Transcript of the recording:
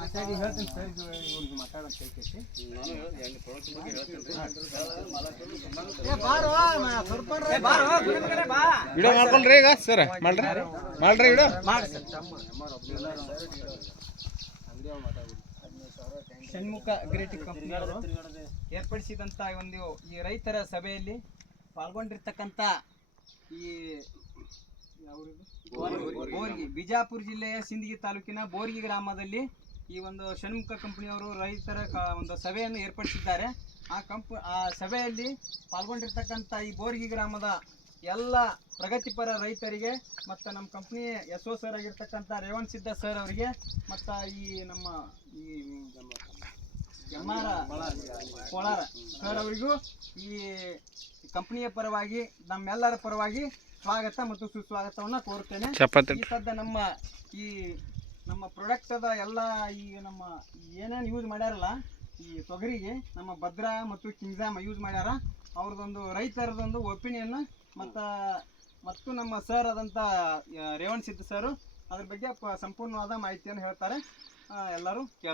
ಮಾತಾಡಿ ಹೇಳ್ತೀನಿ ಸರ್, ಇದು ಇವ್ರಿಗೆ ಮಾತಾಡೋಂತ ಹೇಳ್ತೈತಿ. ವಿಡಿಯೋ ಮಾಡ್ಕೊಳ್ರಿ ಈಗ ಸರ್, ಮಾಡ್ರಿ ವಿಡಿಯೋ ಷಣ್ಮುಖ ಅಗ್ರಿಟೆಕ್ ಕಂಪನಿಯವರು ಏರ್ಪಡಿಸಿದಂಥ ಒಂದು ಈ ರೈತರ ಸಭೆಯಲ್ಲಿ ಪಾಲ್ಗೊಂಡಿರ್ತಕ್ಕಂಥ ಈ ಬೋರ್ಗಿ, ಬಿಜಾಪುರ ಜಿಲ್ಲೆಯ ಸಿಂದಗಿ ತಾಲೂಕಿನ ಬೋರ್ಗಿ ಗ್ರಾಮದಲ್ಲಿ ಈ ಒಂದು ಷಣ್ಮುಖ ಕಂಪನಿಯವರು ರೈತರ ಒಂದು ಸಭೆಯನ್ನು ಏರ್ಪಡಿಸಿದ್ದಾರೆ. ಆ ಸಭೆಯಲ್ಲಿ ಪಾಲ್ಗೊಂಡಿರ್ತಕ್ಕಂಥ ಈ ಬೋರ್ಗಿ ಗ್ರಾಮದ ಎಲ್ಲ ಪ್ರಗತಿಪರ ರೈತರಿಗೆ ಮತ್ತು ನಮ್ಮ ಕಂಪ್ನಿ SO ಸರ್ ಆಗಿರ್ತಕ್ಕಂಥ ರೇವಣ್ ಸಿದ್ಧ ಸರ್ ಅವರಿಗೆ ಮತ್ತು ಈ ನಮ್ಮ ಈ ಕೋಲಾರ ಸರ್ ಅವರಿಗೂ ಈ ಕಂಪ್ನಿಯ ಪರವಾಗಿ ನಮ್ಮೆಲ್ಲರ ಪರವಾಗಿ ಸ್ವಾಗತ ಮತ್ತು ಸುಸ್ವಾಗತವನ್ನು ಕೋರುತ್ತೇನೆ. ಈ ಸದ್ಯ ನಮ್ಮ ಪ್ರಾಡಕ್ಟದ ಎಲ್ಲ ಈ ನಮ್ಮ ಏನೇನು ಯೂಸ್ ಮಾಡ್ಯಾರಲ್ಲ ಈ ತೊಗರಿಗೆ, ನಮ್ಮ ಭದ್ರಾ ಮತ್ತು ಕಿಂಗ್ಜಾಮ್ ಯೂಸ್ ಮಾಡ್ಯಾರ. ಅವ್ರದ್ದೊಂದು ರೈತರದೊಂದು ಒಪಿನಿಯನ್ ಮತ್ತು ನಮ್ಮ ಸರ್ ಆದಂಥ ರೇವಣ್ ಸಿದ್ಧ ಸರ್ ಅದ್ರ ಬಗ್ಗೆ ಸಂಪೂರ್ಣವಾದ ಮಾಹಿತಿಯನ್ನು ಹೇಳ್ತಾರೆ. ಎಲ್ಲರೂ ಕೇಳ